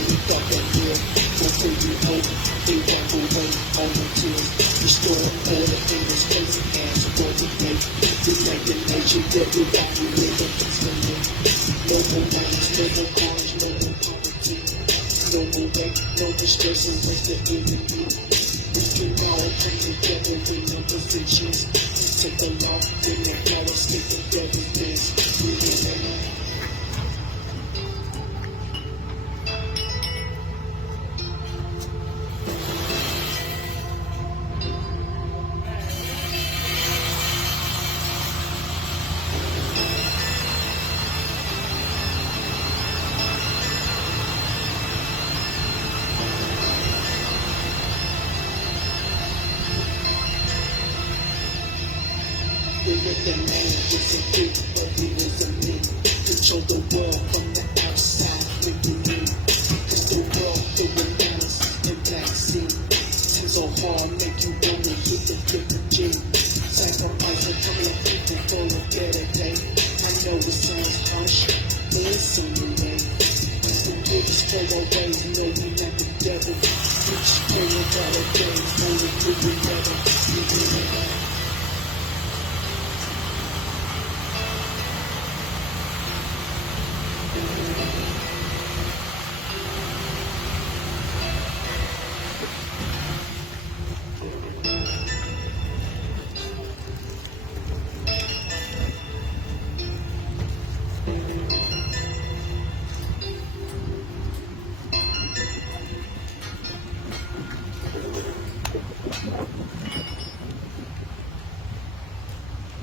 you got that real. Before you hold it, they walk away on the tears. Restore order in this crazy ass world today. United Nations, everybody live up peacefully. No more violence, no more carnage, no more poverty. No more hate, no more stress, and waste the enemy. We can all come together in no positions. Take the law, then the power, escape the devil's dance. We live alone. With the man, it's a big, but he was a me. Control the world from the outside, making me. Cause the world full of malice and vaccine. Times so hard, make you wanna hit the different G. Sacrifice a couple of people for a better day. I know it sounds harsh, but it's on the way. Forgive us for our ways, know we not the devil. We just pray about our days, know we live together.